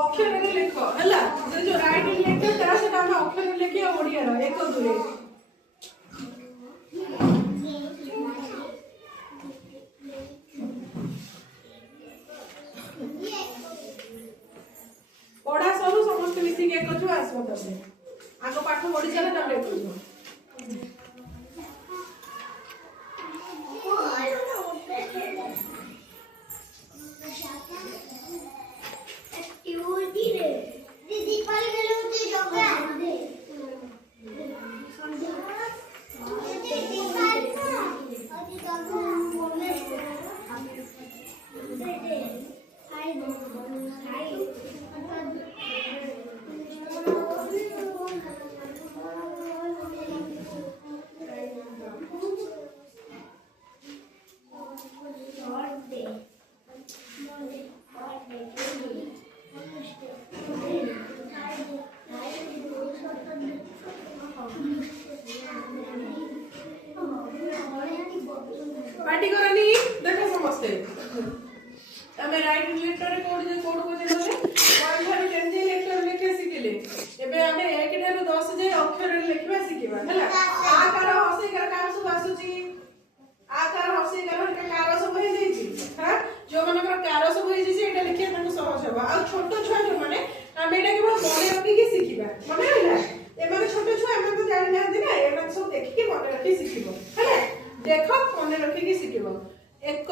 अक्षर लिख है जो राइटिंग लेटर से अक्षर लिखे ओडिया एक दूरे पढ़ा सरू समस्त मिसिक एक छु आसबो तबे आगो पाठ पढ़ी चले तबे एक छु पार्टी करनी देखो समझते हमें राइटिंग लेटर कोड जे कोड को जेले 1 ठारू 10 जे लेटर लिखे सिखले एबे हमें 1 ठारू 10 जे अक्षर लिखबा सिखबा हला आकार हसेकार काम सब आसुची आकार हसेकार के कार सब होई जाईची हां जो मनकर कार सब होई जाईची एटा लिखे ताको सहज होबा आ छोटो छुआ जो माने हम एटा केवल मने रखी के सिखबा मने हला ए माने छोटो छुआ हम तो जानि ना ना ए माने सब देखि के मने रखी सिखबो हला देखो मने रखी के सिखबो एक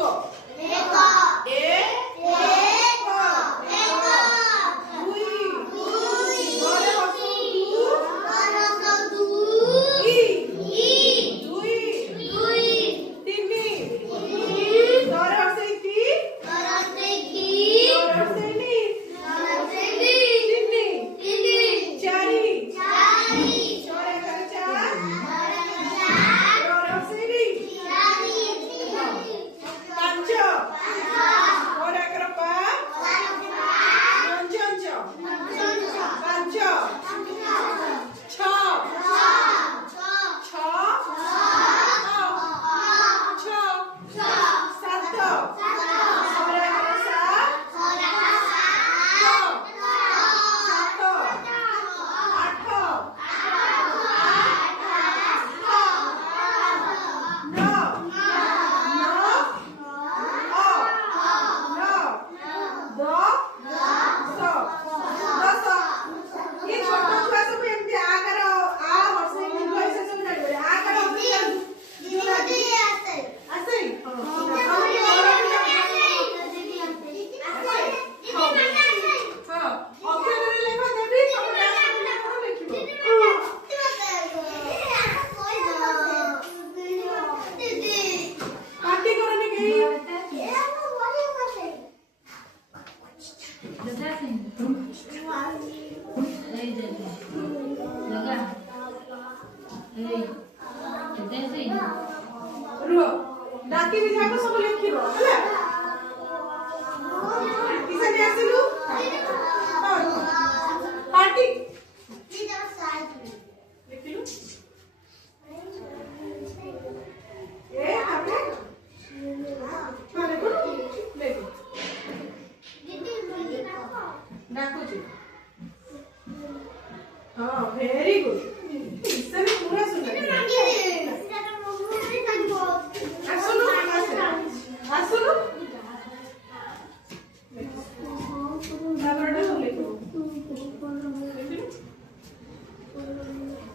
डाकी भी जाको सब लिखिबो हला किसे ने आसिलु पार्टी इधर साइड लिखिलु ए आपने माने को देखो दीदी डाको जी हां वेरी गुड इससे भी पूरा सुन आसुनु नाबरडा सब लिखो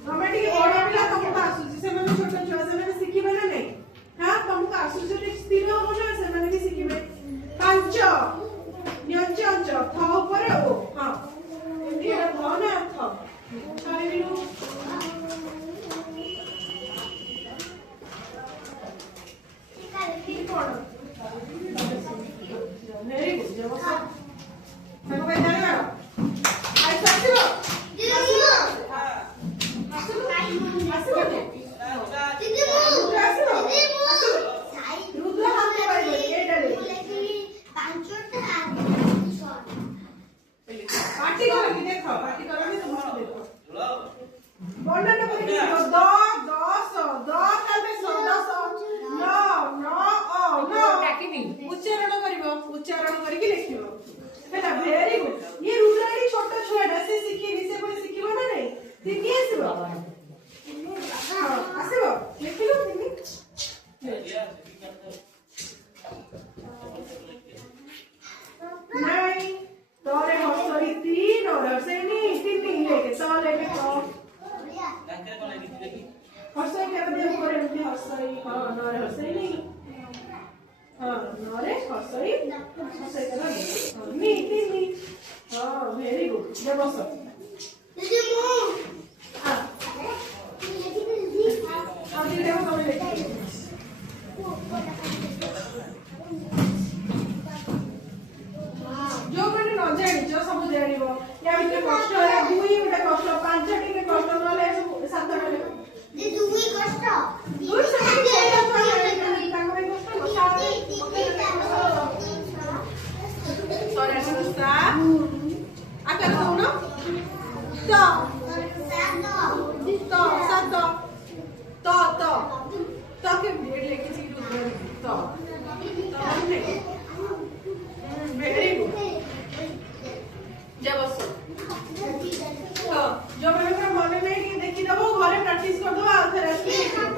हमें ठीक बड़ा पिला तुमको आसुची से मैंने छोटा छुआ से मैंने सीखी बना नहीं हां तुमको आसुची रे स्थिर हो ना से मैंने भी सीखी पंच न्यंच थ ऊपर ओ हां ये थ ना थ छारे बिनु ठीक पढ़ो वेरी गुड जब सब सब पे जाने वाला आई साथियो हां आसो दीदी रुद्र हाथ में बाई के डाले पांचटा पार्टी करो कि देखो पार्टी करो कि तुम देखो बोलना तो बोली 10 10 10 तब 10 9 9 ओ नो उच्चारण वेरी गुड ये रुद्राणी छोट छुआटा से शिखिनी से कोई शिखिबो ना नहीं तिनी आसीबो हां आसीबो देखिलो तिनी नहीं तोरे हसई तीन और हसैनी तिनी लेके तो लेके तो हसई के दे ऊपर एमती हसई हां नरे हसैनी हां नरे हसई हसई करा नी तिनी हां वेरी गुड जे बस दीदी मु हां अब दीदी को कम लेके जो मैंने न जानी जो सब जानिबो या बिके कष्ट है दुई गोटे कष्ट पांच टिके कष्ट नले सात टे जे दुई कष्ट दुई सब तांगरे कष्ट सॉरी संस्था आकर दोनो तो सात तो के